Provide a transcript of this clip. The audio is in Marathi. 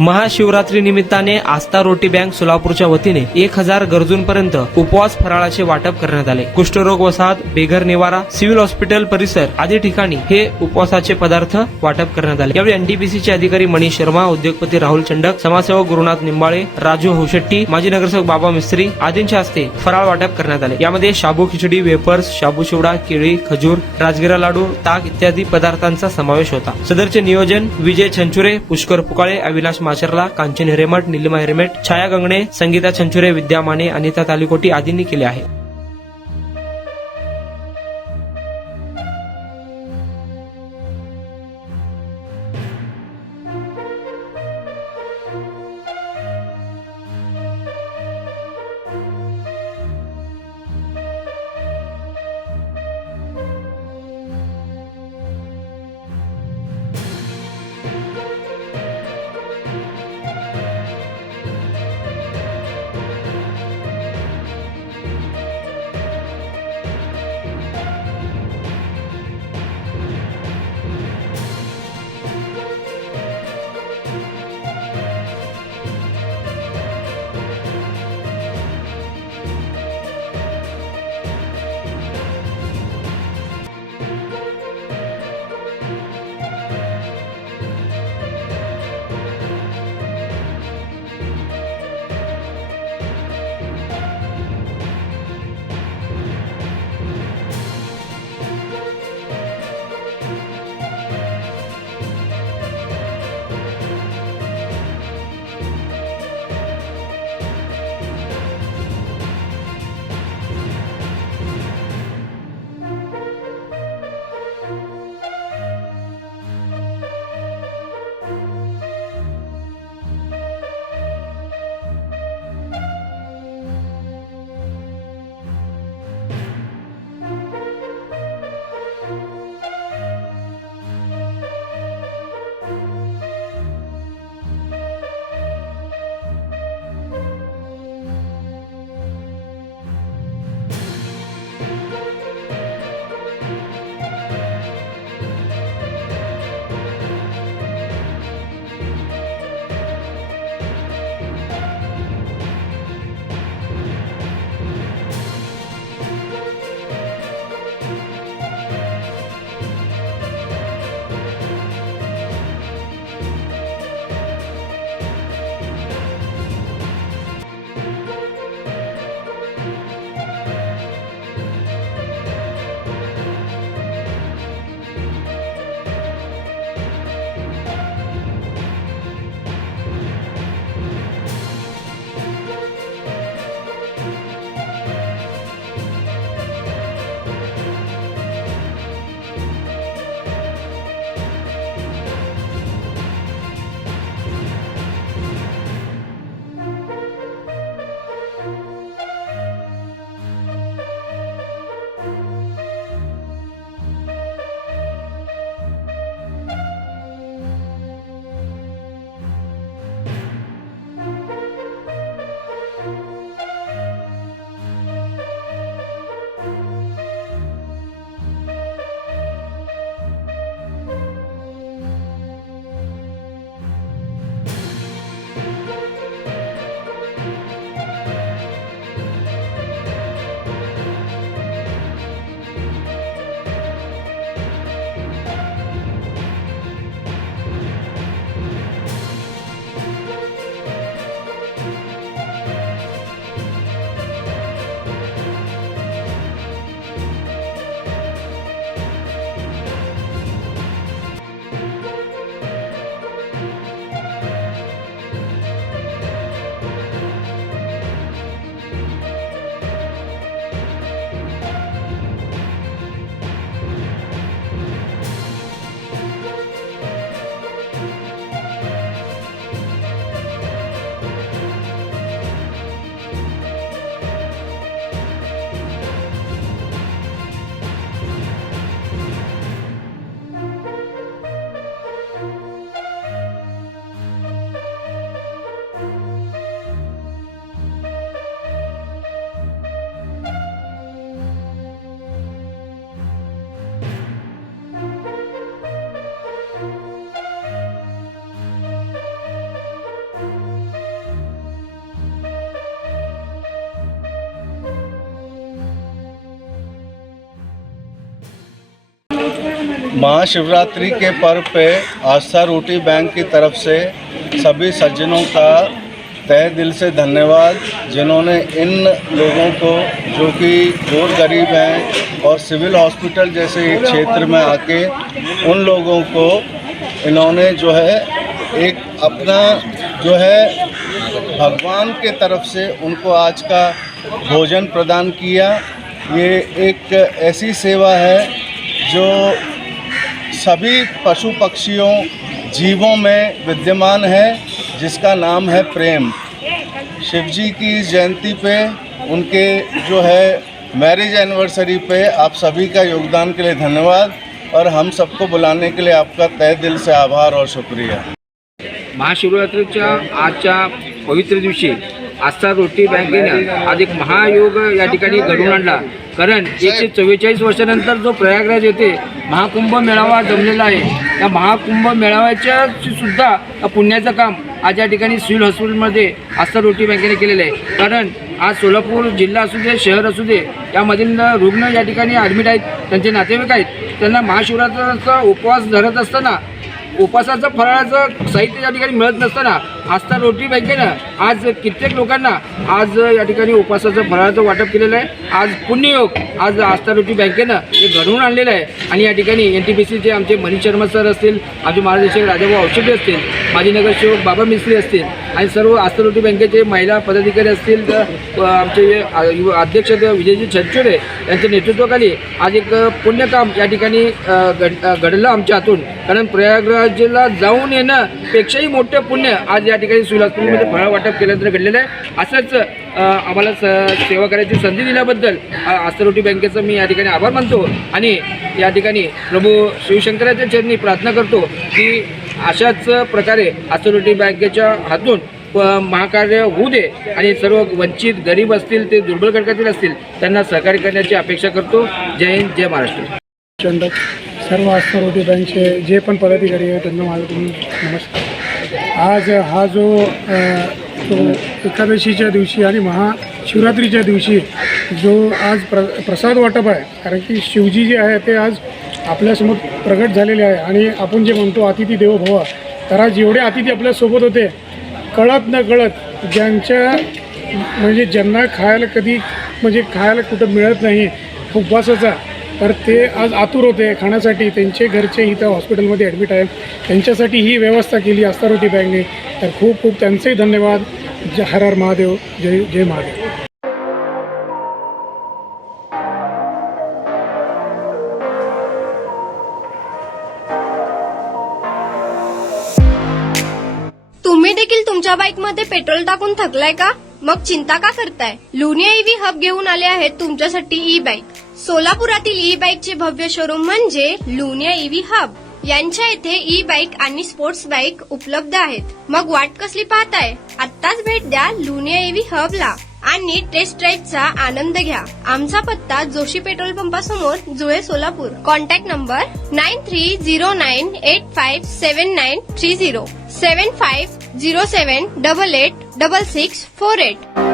महाशिवरात्री निमित्ताने आस्था रोटी बँक सोलापूरच्या वतीने 1000 गरजूंपर्यंत उपवास फराळाचे वाटप करण्यात आले। कुष्ठरोग वसाहत, बेघर निवारा, सिव्हिल हॉस्पिटल परिसर आदी ठिकाणी हे उपवासाचे पदार्थ वाटप करण्यात आले। यावेळी एनडीपीसीचे अधिकारी मनीष शर्मा, उद्योगपती राहुल चंडक, समाजसेवक गुरुनाथ निंबाळे, राजू हौशेट्टी, माजी नगरसेवक बाबा मिस्त्री आदींच्या हस्ते फराळ वाटप करण्यात आले। यामध्ये शाबू खिचडी, वेफर्स, शाबू चिवडा, केळी, खजूर, राजगिरा लाडू, ताक इत्यादी पदार्थांचा समावेश होता। सदरचे नियोजन विजय छंचुरे, पुष्कर पुकाळे, अविनाश माचरला, कांचन हिरेमठ, निलिमा हिरेमठ, छाया गंगणे, संगीता छंचुरे, विद्या माने, अनिता तालिकोटी आदींनी केले आहे। महाशिवरात्रि के पर्व पे आस्था रोटी बैंक की तरफ से सभी सज्जनों का तहे दिल से धन्यवाद, जिन्होंने इन लोगों को जो कि बहुत गरीब हैं और सिविल हॉस्पिटल जैसे एक क्षेत्र में आके उन लोगों को इन्होंने जो है एक अपना जो है भगवान के तरफ से उनको आज का भोजन प्रदान किया। ये एक ऐसी सेवा है जो सभी पशु पक्षियों जीवों में विद्यमान है, जिसका नाम है प्रेम। शिव जी की जयंती पे उनके जो है मैरिज एनिवर्सरी पे आप सभी का योगदान के लिए धन्यवाद और हम सबको बुलाने के लिए आपका तहे दिल से आभार और शुक्रिया। महाशिवरात्रीच्या आजच्या पवित्र दिवशी आस्था रोटी बँकेनं आज एक महायोग या ठिकाणी घडवून आणला। कारण 144 वर्षानंतर जो प्रयागराज येथे महाकुंभ मेळावा जमलेला आहे, त्या महाकुंभ मेळाव्याच्या सुद्धा पुण्याचं काम आज या ठिकाणी सिव्हिल हॉस्पिटलमध्ये आस्था रोटी बँकेने केलेलं आहे। कारण आज सोलापूर जिल्हा असू दे, शहर असू दे, यामधील रुग्ण या ठिकाणी ॲडमिट आहेत, त्यांचे नातेवाईक आहेत, त्यांना महाशिवरात्रीचा उपवास धरत असताना उपवासाचं फराळाचं साहित्य या ठिकाणी मिळत नसताना आस्था रोटी बँकेनं आज कित्येक लोकांना आज या ठिकाणी उपवासाचं फराळाचं वाटप केलेलं आहे। आज पुण्ययोग आज आस्था रोटी बँकेनं हे घडवून आणलेलं आहे आणि या ठिकाणी NTPCचे आमचे मनीष शर्मा सर असतील, आमचे मार्गदर्शक राजाभाऊ औषधे असतील, माजी नगरसेवक बाबा मिस्त्री असतील आणि सर्व आस्था रोटी बँकेचे महिला पदाधिकारी असतील, तर आमचे अध्यक्ष विजयजी छंचोरे यांच्या नेतृत्वाखाली आज एक पुण्यकाम या ठिकाणी घडलं आमच्या हातून। कारण प्रयागराजला जाऊन येणं पेक्षाही मोठं पुण्य आज या ठिकाणी सिव्हिल हॉस्पिटलमध्ये फराळ वाटप केल्यानंतर घडलेलं आहे। असंच आम्हाला सेवा करायची संधी दिल्याबद्दल आस्था रोटी बँकेचं मी या ठिकाणी आभार मानतो आणि या ठिकाणी प्रभू शिवशंकराच्या चरणी प्रार्थना करतो की अशाच प्रकारे आस्था रोटी बँकेच्या हातून महाकार्य होऊ दे आणि सर्व वंचित गरीब असतील, ते दुर्बल घटकातील असतील, त्यांना सहकार्य करण्याची अपेक्षा करतो। जय हिंद, जय महाराष्ट्र। सर्व आस्था रोटी बँकचे जे पण पदाधिकारी आहेत त्यांना माझ्याकडून नमस्कार। आज हा जो एकादशीच्या दिवशी आणि महाशिवरात्रीच्या दिवशी जो आज प्रसाद वाटप आहे, कारण की शिवजी जे आहे ते आज आपल्यासमोर प्रगट झालेले आहे आणि आपण जे म्हणतो अतिथी देवो भव, तर आज जेवढे अतिथी आपल्यासोबत होते कळत न कळत ज्यांच्या म्हणजे ज्यांना खायला कधी म्हणजे खायला कुठं मिळत नाही उपवासाचा, तर ते आज आतुर होते खाण्यासाठी, त्यांचे घरचे इथं हॉस्पिटलमध्ये ॲडमिट आहेत, त्यांच्यासाठी ही व्यवस्था केली आस्था रोटी बँकने। तर खूप खूप त्यांचेही धन्यवाद। हर हर महादेव, जय जय महादेव। तुम्ही देखील तुमच्या बाईकमध्ये पेट्रोल टाकून थकलाय का? मग चिंता का करताय? लुनिया ईव्ही हब घेऊन आले आहेत तुमच्यासाठी ई बाईक। सोलापुरातील ई बाईकचे भव्य शोरूम म्हणजे लुनिया ईव्ही हब। यांच्या इथे ई बाईक आणि स्पोर्ट्स बाईक उपलब्ध आहेत। मग वाट कसली पाहताय? आत्ताच भेट द्या लुनिया ईव्ही हबला आणि टेस्ट ड्राईव्हचा आनंद घ्या। आमचा पत्ता जोशी पेट्रोल पंपासमोर, जुळे, सोलापूर। Contact number 9309857930 7507886648।